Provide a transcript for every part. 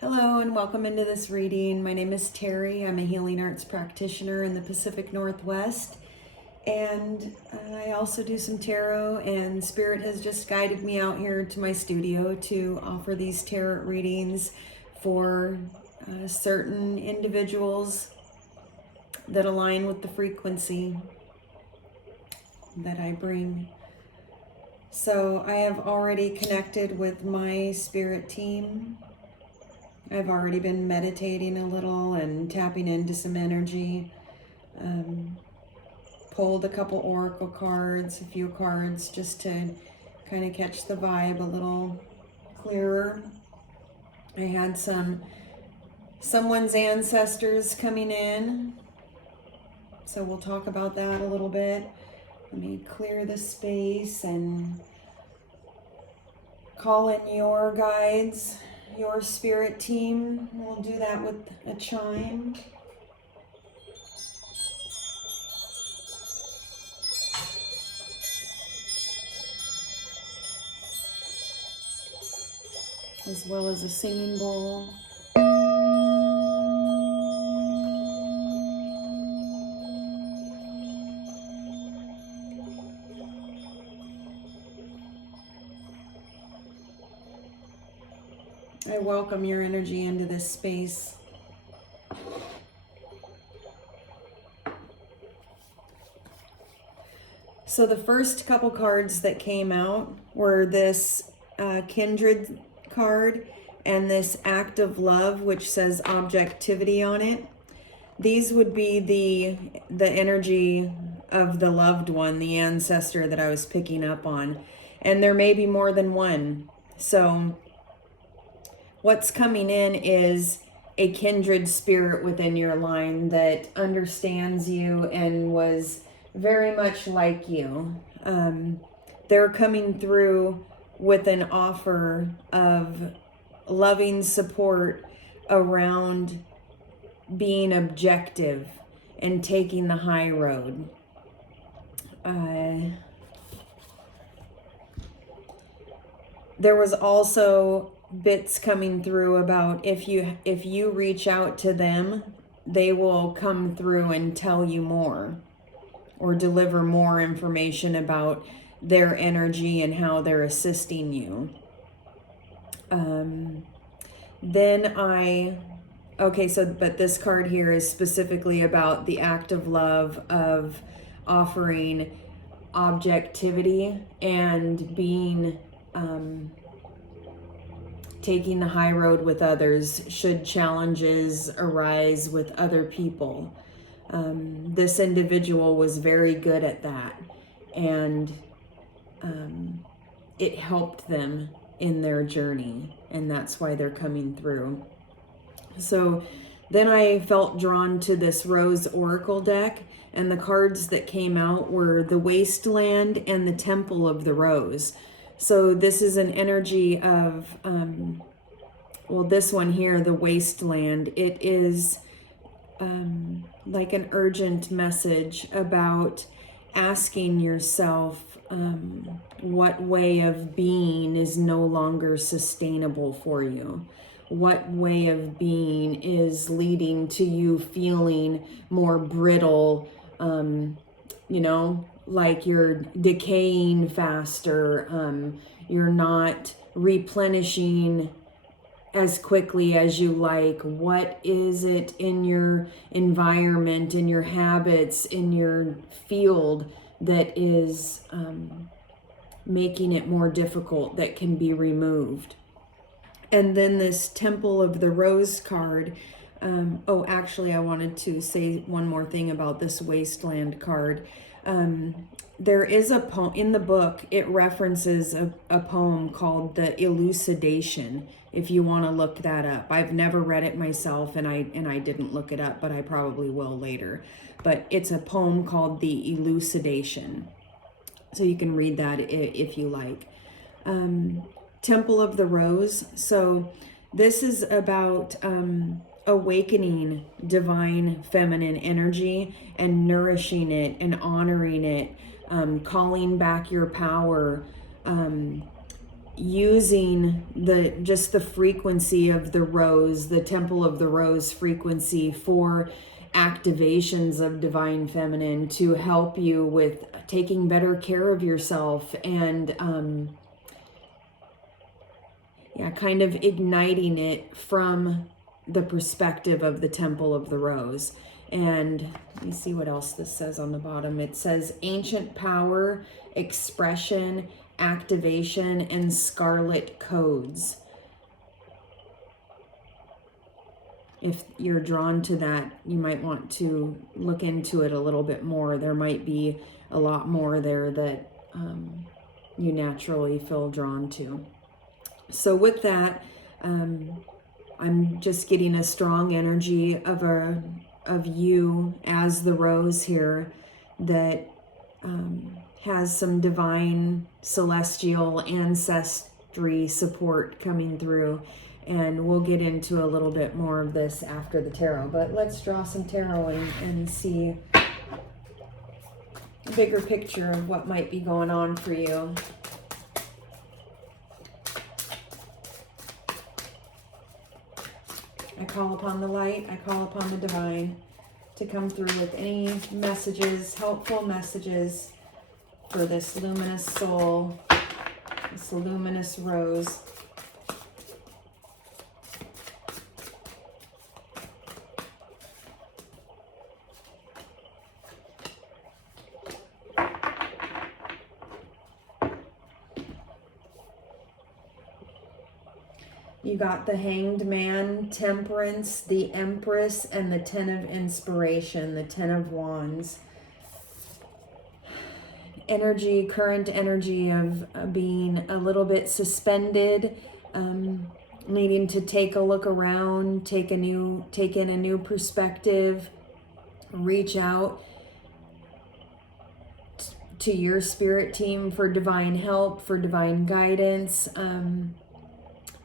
Hello and welcome into this reading. My name is Terry. I'm a healing arts practitioner in the Pacific Northwest, and I also do some tarot, and Spirit has just guided me out here to my studio to offer these tarot readings for certain individuals that align with the frequency that I bring. So I have already connected with my spirit team. I've already been meditating a little and tapping into some energy. Pulled a couple oracle cards, a few cards, just to kind of catch the vibe a little clearer. I had someone's ancestors coming in, so we'll talk about that a little bit. Let me clear the space and call in your guides, your spirit team. We'll do that with a chime. As well as a singing bowl. I welcome your energy into this space. So the first couple cards that came out were this Kindred card and this Act of Love, which says objectivity on it. These would be the energy of the loved one, the ancestor that I was picking up on. And there may be more than one. So what's coming in is a kindred spirit within your line that understands you and was very much like you. They're coming through with an offer of loving support around being objective and taking the high road. There was also bits coming through about if you reach out to them, they will come through and tell you more or deliver more information about their energy and how they're assisting you. But this card here is specifically about the act of love of offering objectivity and being taking the high road with others should challenges arise with other people. This individual was very good at that, and it helped them in their journey, and that's why they're coming through. So then I felt drawn to this Rose Oracle deck, and the cards that came out were the Wasteland and the Temple of the Rose. So this is an energy of, this one here, the Wasteland, it is like an urgent message about asking yourself what way of being is no longer sustainable for you. What way of being is leading to you feeling more brittle, like you're decaying faster, you're not replenishing as quickly as you like. What is it in your environment, in your habits, in your field that is making it more difficult, that can be removed? And then this Temple of the Rose card. I wanted to say one more thing about this Wasteland card. There is a poem in the book. It references a poem called The Elucidation, if you want to look that up. I've never read it myself, and I didn't look it up, but I probably will later. But it's a poem called The Elucidation, so you can read that if you like. Temple of the Rose. So this is about awakening divine feminine energy and nourishing it and honoring it, calling back your power, using just the frequency of the rose, the Temple of the Rose frequency, for activations of divine feminine to help you with taking better care of yourself and kind of igniting it from the perspective of the Temple of the Rose. And let me see what else this says on the bottom. It says ancient power, expression, activation, and scarlet codes. If you're drawn to that, you might want to look into it a little bit more. There might be a lot more there that you naturally feel drawn to. So with that, I'm just getting a strong energy of you as the rose here that has some divine celestial ancestry support coming through. And we'll get into a little bit more of this after the tarot. But let's draw some tarot and see a bigger picture of what might be going on for you. I call upon the light, I call upon the divine to come through with any messages, helpful messages for this luminous soul, this luminous rose. You got the Hanged Man, Temperance, the Empress, and the Ten of Inspiration, the Ten of Wands. Energy, current energy of being a little bit suspended, needing to take a look around, take in a new perspective, reach out to your spirit team for divine help, for divine guidance.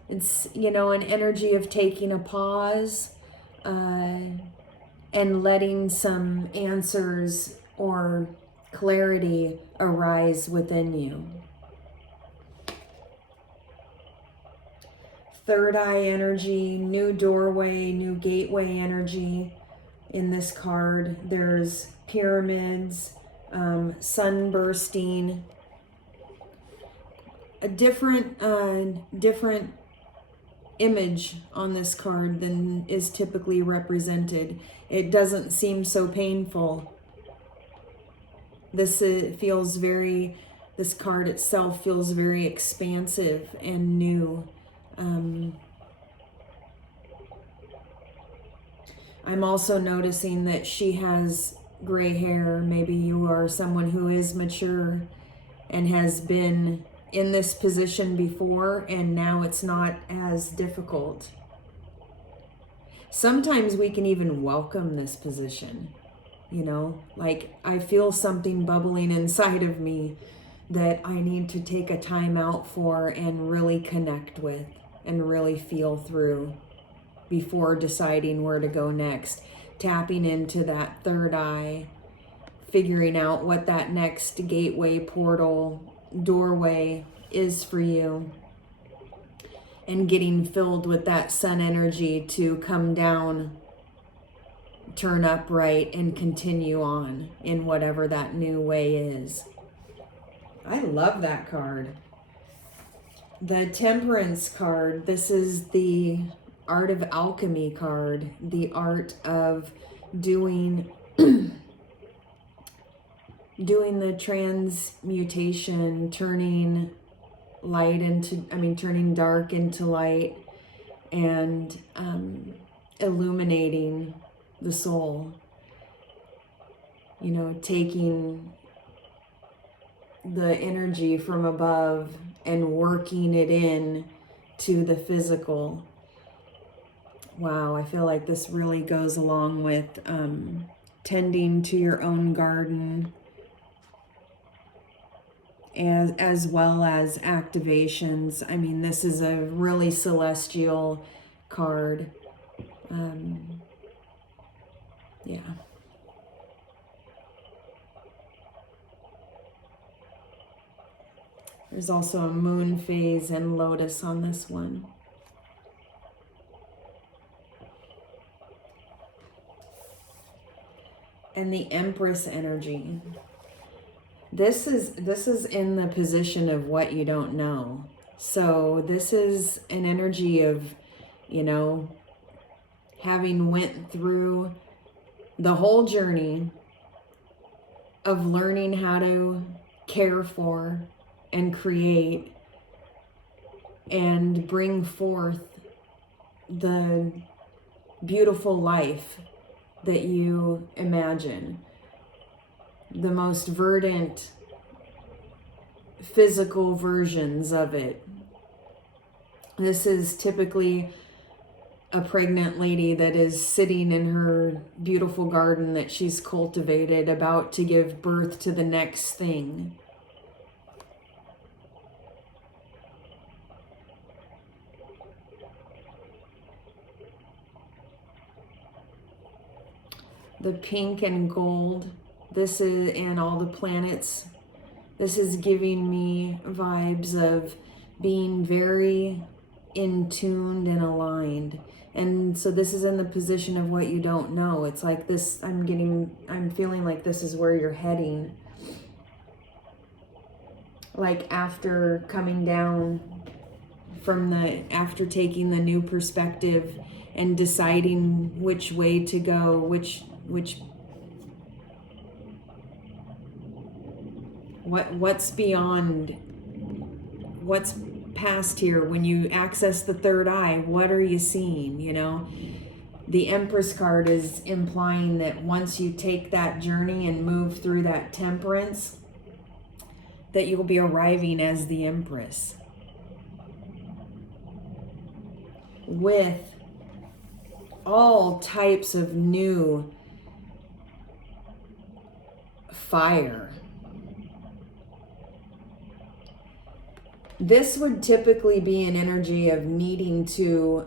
It's, an energy of taking a pause and letting some answers or clarity arise within you. Third eye energy, new doorway, new gateway energy in this card. There's pyramids, sun bursting, a different image on this card than is typically represented. It doesn't seem so painful. This card itself feels very expansive and new. I'm also noticing that she has gray hair. Maybe you are someone who is mature and has been in this position before, and now it's not as difficult. Sometimes we can even welcome this position, like I feel something bubbling inside of me that I need to take a time out for and really connect with and really feel through before deciding where to go next. Tapping into that third eye, figuring out what that next gateway, portal, doorway is for you, and getting filled with that sun energy to come down, turn upright, and continue on in whatever that new way is. I love that card. The Temperance card, this is the Art of Alchemy card, the art of doing the transmutation, turning dark into light, and illuminating the soul. Taking the energy from above and working it in to the physical. Wow, I feel like this really goes along with tending to your own garden, as well as activations. This is a really celestial card. Yeah. There's also a moon phase and lotus on this one. And the Empress energy. This is in the position of what you don't know. So this is an energy of, you know, having went through the whole journey of learning how to care for and create and bring forth the beautiful life that you imagine, the most verdant physical versions of it. This is typically a pregnant lady that is sitting in her beautiful garden that she's cultivated, about to give birth to the next thing. The pink and gold, this is, and all the planets, this is giving me vibes of being very in tuned and aligned. And so this is in the position of what you don't know. It's like this, I'm feeling like this is where you're heading. Like after coming down from after taking the new perspective and deciding which way to go, what's beyond, what's past here. When you access the third eye, what are you seeing? You know, the Empress card is implying that once you take that journey and move through that temperance, that you'll be arriving as the Empress with all types of new fire. This would typically be an energy of needing to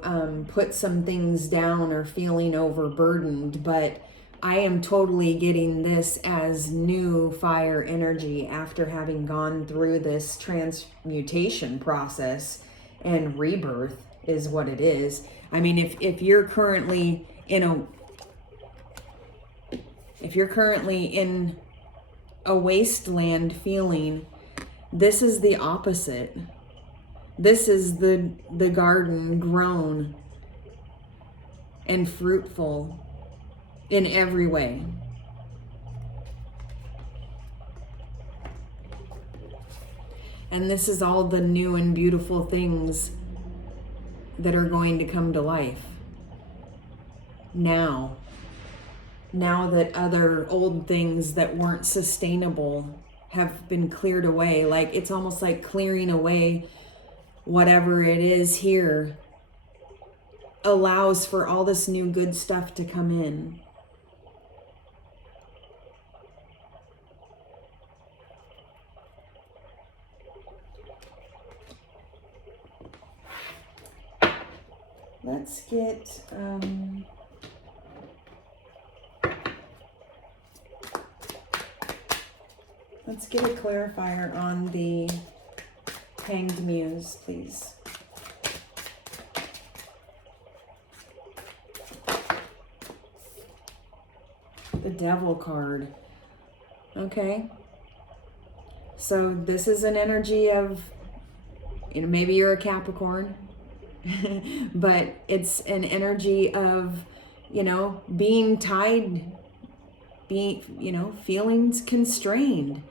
put some things down or feeling overburdened, but I am totally getting this as new fire energy after having gone through this transmutation process, and rebirth is what it is. I mean, if you're currently in a wasteland feeling, this is the opposite. This is the garden grown and fruitful in every way. And this is all the new and beautiful things that are going to come to life now that other old things that weren't sustainable have been cleared away. Like, it's almost like clearing away whatever it is here allows for all this new good stuff to come in. Let's get a clarifier on the Hanged Muse, please. The Devil card. Okay. So this is an energy of, you know, maybe you're a Capricorn, but it's an energy of, you know, being tied, feeling constrained,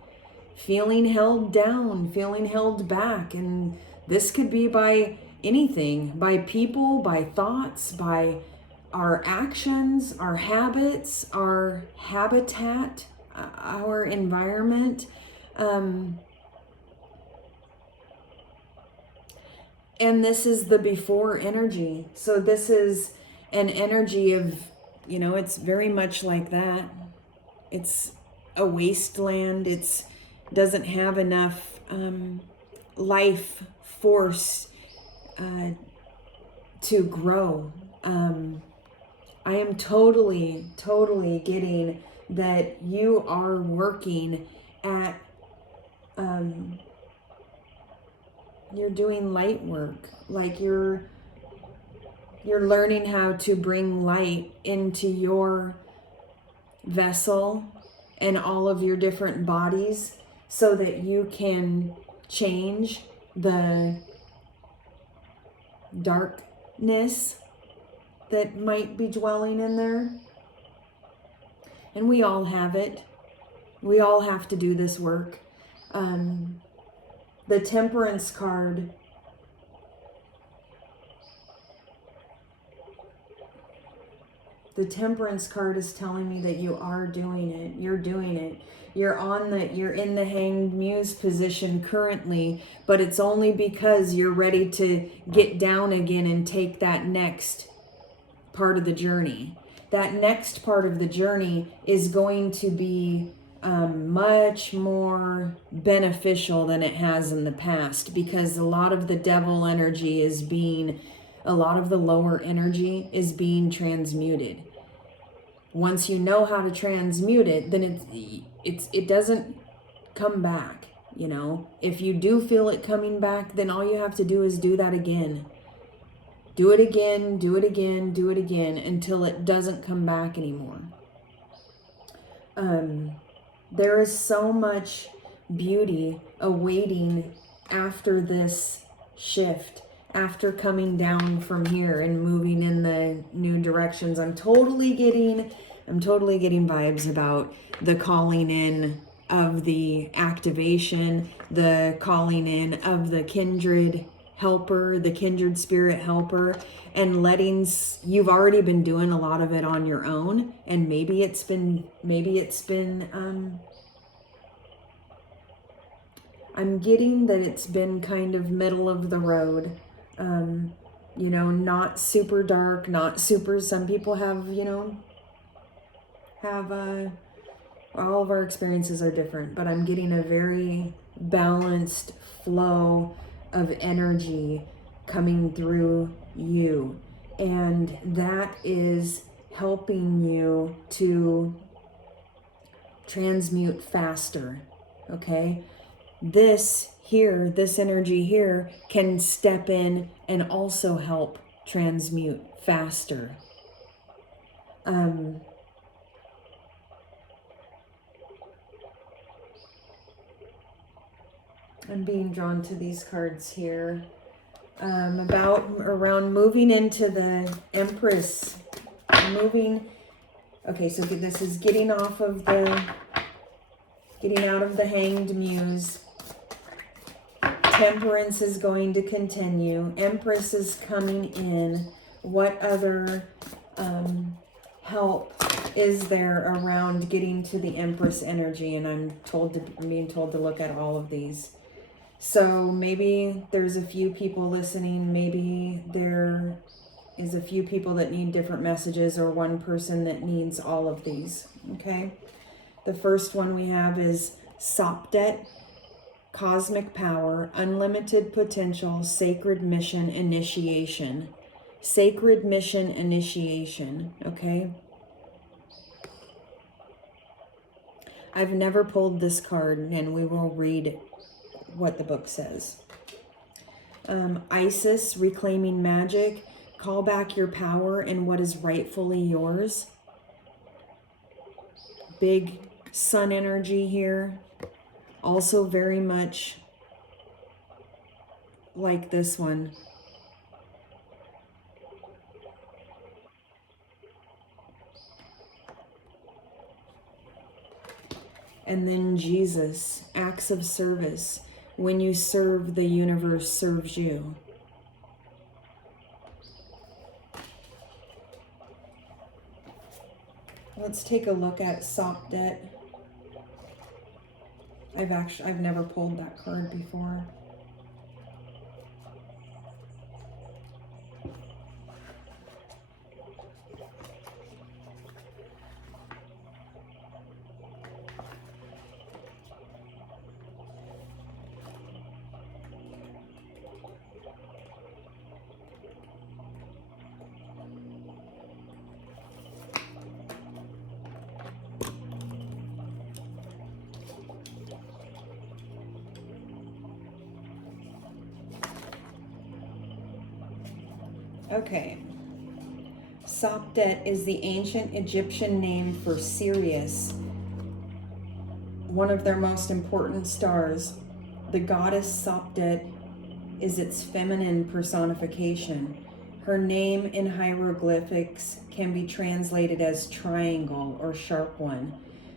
feeling held down, feeling held back. And this could be by anything, by people, by thoughts, by our actions, our habits, our habitat, our environment. And this is the before energy. So this is an energy of, you know, it's very much like that. It's a wasteland. It's doesn't have enough life force to grow. I am totally getting that you are working at You're doing light work. Like you're learning how to bring light into your vessel and all of your different bodies so that you can change the darkness that might be dwelling in there. And we all have it. We all have to do this work. The Temperance card is telling me that you are doing it. You're doing it. You're in the Hanged Muse position currently, but it's only because you're ready to get down again and take that next part of the journey. That next part of the journey is going to be much more beneficial than it has in the past, because a lot of the devil energy a lot of the lower energy is being transmuted. Once you know how to transmute it, then it doesn't come back, you know. If you do feel it coming back, then all you have to do is do that again. Do it again, do it again, do it again until it doesn't come back anymore. There is so much beauty awaiting after this shift, after coming down from here and moving in the new directions. I'm totally getting vibes about the calling in of the activation, the calling in of the kindred helper, the kindred spirit helper, and you've already been doing a lot of it on your own, and maybe it's been I'm getting that it's been kind of middle of the road, you know, not super dark, not super, some people have all of our experiences are different, but I'm getting a very balanced flow of energy coming through you, and that is helping you to transmute faster. Okay, this energy here can step in and also help transmute faster. I'm being drawn to these cards here around moving into the Empress. Okay, so this is getting out of the Hanged Muse. Temperance is going to continue. Empress is coming in. What other help is there around getting to the Empress energy? And I'm being told to look at all of these. So maybe there's a few people listening. Maybe there is a few people that need different messages, or one person that needs all of these. Okay. The first one we have is Sopdet. Cosmic power, unlimited potential, sacred mission initiation. Sacred mission initiation, okay? I've never pulled this card, and we will read what the book says. Isis, reclaiming magic, call back your power and what is rightfully yours. Big sun energy here. Also very much like this one. And then Jesus, acts of service. When you serve, the universe serves you. Let's take a look at Sopdet. I've never pulled that card before. Okay. Sopdet is the ancient Egyptian name for Sirius, one of their most important stars. The goddess Sopdet is its feminine personification. Her name in hieroglyphics can be translated as triangle or sharp one.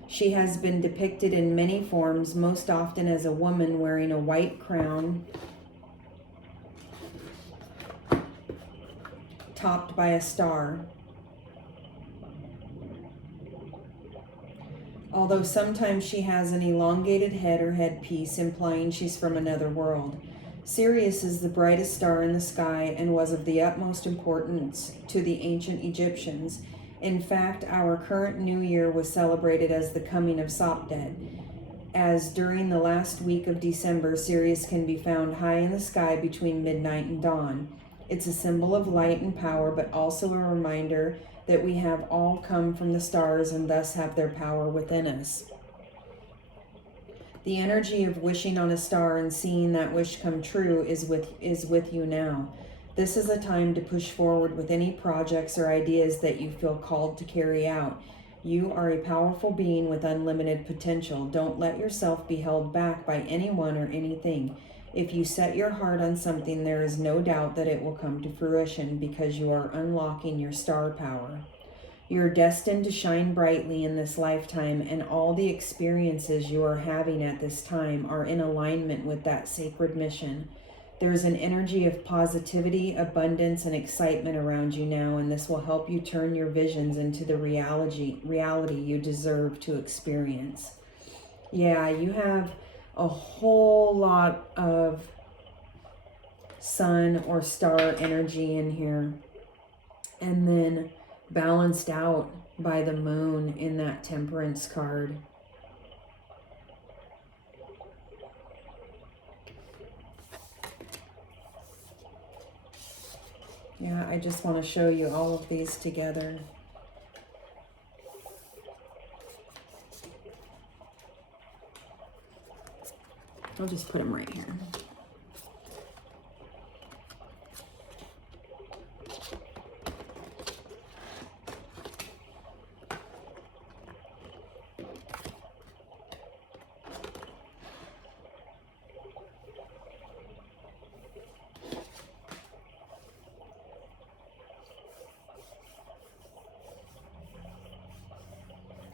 She has been depicted in many forms, most often as a woman wearing a white crown topped by a star. Although sometimes she has an elongated head or headpiece, implying she's from another world. Sirius is the brightest star in the sky and was of the utmost importance to the ancient Egyptians. In fact, our current new year was celebrated as the coming of Sopdet, as during the last week of December, Sirius can be found high in the sky between midnight and dawn. It's a symbol of light and power, but also a reminder that we have all come from the stars and thus have their power within us. The energy of wishing on a star and seeing that wish come true is with you now. This is a time to push forward with any projects or ideas that you feel called to carry out. You are a powerful being with unlimited potential. Don't let yourself be held back by anyone or anything. If you set your heart on something, there is no doubt that it will come to fruition because you are unlocking your star power. You're destined to shine brightly in this lifetime, and all the experiences you are having at this time are in alignment with that sacred mission. There's an energy of positivity, abundance, and excitement around you now, and this will help you turn your visions into the reality you deserve to experience. Yeah, you have a whole lot of sun or star energy in here, and then balanced out by the moon in that Temperance card. Yeah, I just want to show you all of these together. I'll just put them right here.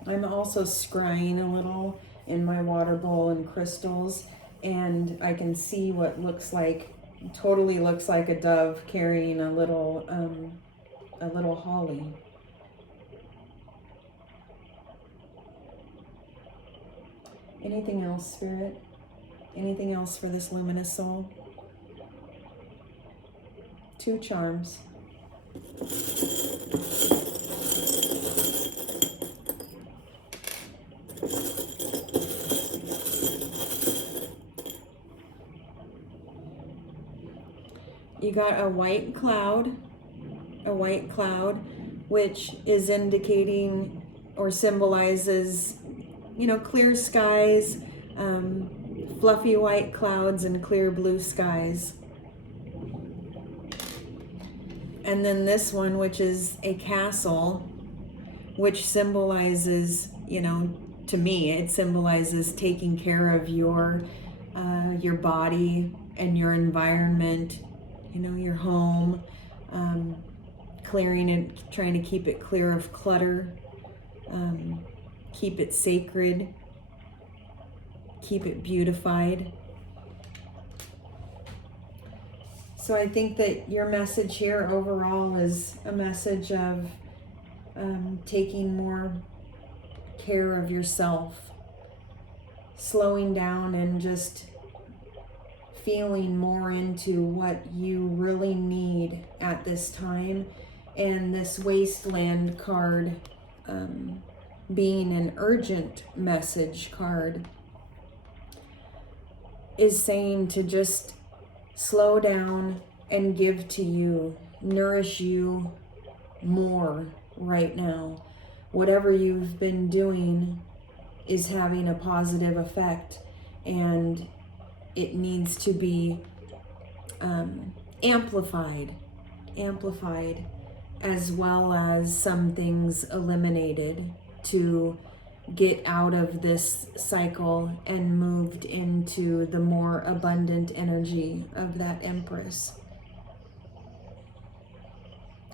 I'm also scrying a little in my water bowl and crystals, and I can see what totally looks like a dove carrying a little holly. Anything else, Spirit? Anything else for this luminous soul? 2 charms. You got a white cloud, which is indicating or symbolizes, clear skies, fluffy white clouds and clear blue skies. And then this one, which is a castle, which symbolizes, to me, it symbolizes taking care of your body and your environment, your home, clearing it, trying to keep it clear of clutter, keep it sacred, keep it beautified. So I think that your message here overall is a message of taking more care of yourself, slowing down and just feeling more into what you really need at this time. And this Wasteland card being an urgent message card is saying to just slow down and give to you, nourish you more right now. Whatever you've been doing is having a positive effect, and it needs to be amplified amplified, as well as some things eliminated to get out of this cycle and moved into the more abundant energy of that Empress.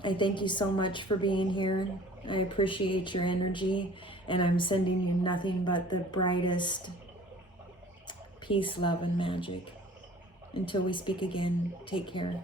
I thank you so much for being here. I appreciate your energy, and I'm sending you nothing but the brightest peace, love, and magic. Until we speak again, take care.